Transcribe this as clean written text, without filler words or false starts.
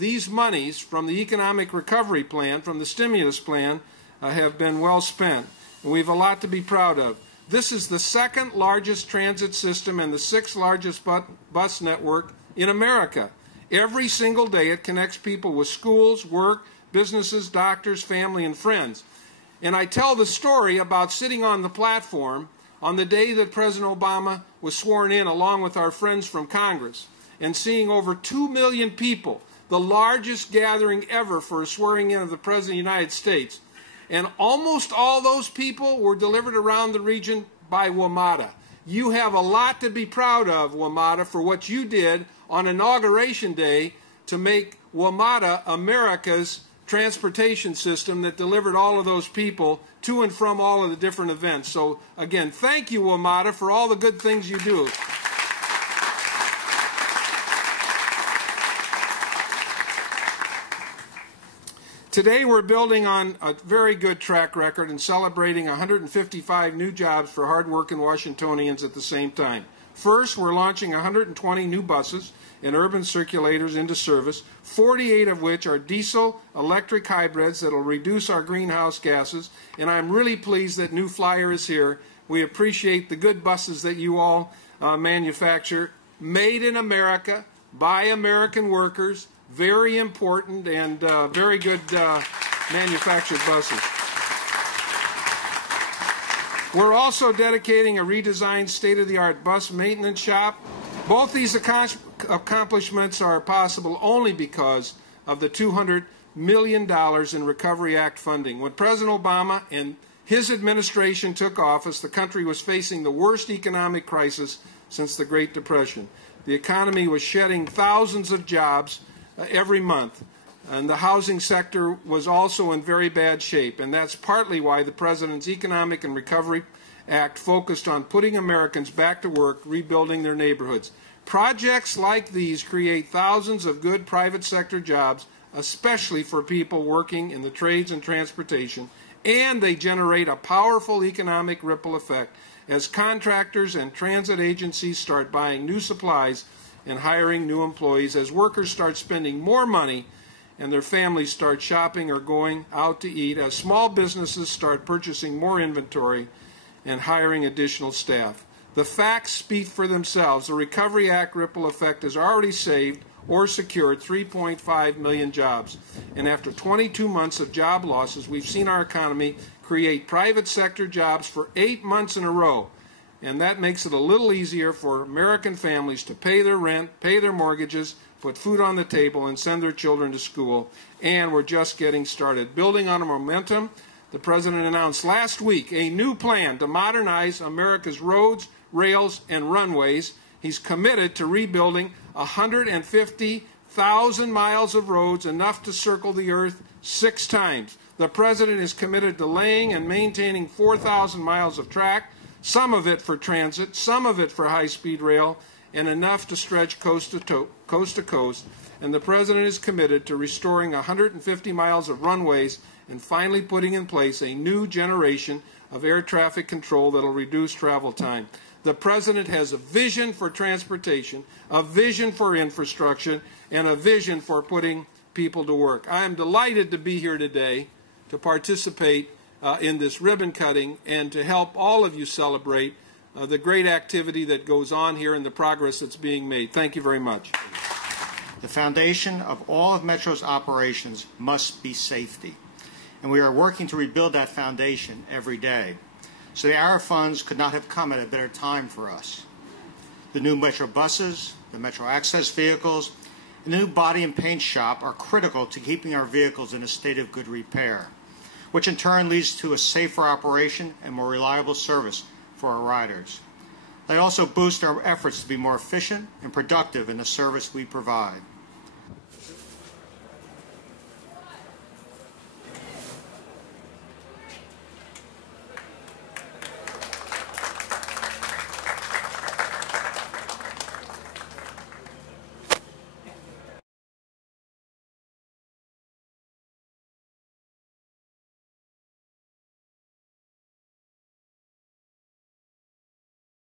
these monies from the economic recovery plan, from the stimulus plan, have been well spent. And we have a lot to be proud of. This is the second largest transit system and the sixth largest bus network in America. Every single day it connects people with schools, work, businesses, doctors, family, and friends. And I tell the story about sitting on the platform on the day that President Obama was sworn in along with our friends from Congress and seeing over 2 million people, the largest gathering ever for a swearing in of the President of the United States. And almost all those people were delivered around the region by WMATA. You have a lot to be proud of, WMATA, for what you did on Inauguration Day to make WMATA America's transportation system that delivered all of those people to and from all of the different events. So, again, thank you, WMATA, for all the good things you do. Today we're building on a very good track record and celebrating 155 new jobs for hard-working Washingtonians at the same time. First, we're launching 120 new buses and urban circulators into service, 48 of which are diesel-electric hybrids that will reduce our greenhouse gases, and I'm really pleased that New Flyer is here. We appreciate the good buses that you all manufacture, made in America, by American workers, very important and very good manufactured buses. We're also dedicating a redesigned state-of-the-art bus maintenance shop. Both these accomplishments are possible only because of the $200 million in Recovery Act funding. When President Obama and his administration took office, the country was facing the worst economic crisis since the Great Depression. The economy was shedding thousands of jobs every month, and the housing sector was also in very bad shape, and that's partly why the President's Economic and Recovery Act focused on putting Americans back to work, rebuilding their neighborhoods. Projects like these create thousands of good private sector jobs, especially for people working in the trades and transportation, and they generate a powerful economic ripple effect as contractors and transit agencies start buying new supplies and hiring new employees, as workers start spending more money and their families start shopping or going out to eat, as small businesses start purchasing more inventory and hiring additional staff. The facts speak for themselves. The Recovery Act ripple effect has already saved or secured 3.5 million jobs. And after 22 months of job losses, we've seen our economy create private sector jobs for 8 months in a row. And that makes it a little easier for American families to pay their rent, pay their mortgages, put food on the table, and send their children to school. And we're just getting started. Building on a momentum, the President announced last week a new plan to modernize America's roads, rails, and runways. He's committed to rebuilding 150,000 miles of roads, enough to circle the earth 6 times. The President is committed to laying and maintaining 4,000 miles of track, some of it for transit, some of it for high-speed rail, and enough to stretch coast to coast. And the President is committed to restoring 150 miles of runways and finally putting in place a new generation of air traffic control that will reduce travel time. The President has a vision for transportation, a vision for infrastructure, and a vision for putting people to work. I am delighted to be here today to participate in this ribbon cutting and to help all of you celebrate the great activity that goes on here and the progress that's being made. Thank you very much. The foundation of all of Metro's operations must be safety, and we are working to rebuild that foundation every day. So the ARRA funds could not have come at a better time for us. The new Metrobuses, the MetroAccess vehicles, and the new body and paint shop are critical to keeping our vehicles in a state of good repair, which in turn leads to a safer operation and more reliable service for our riders. They also boost our efforts to be more efficient and productive in the service we provide.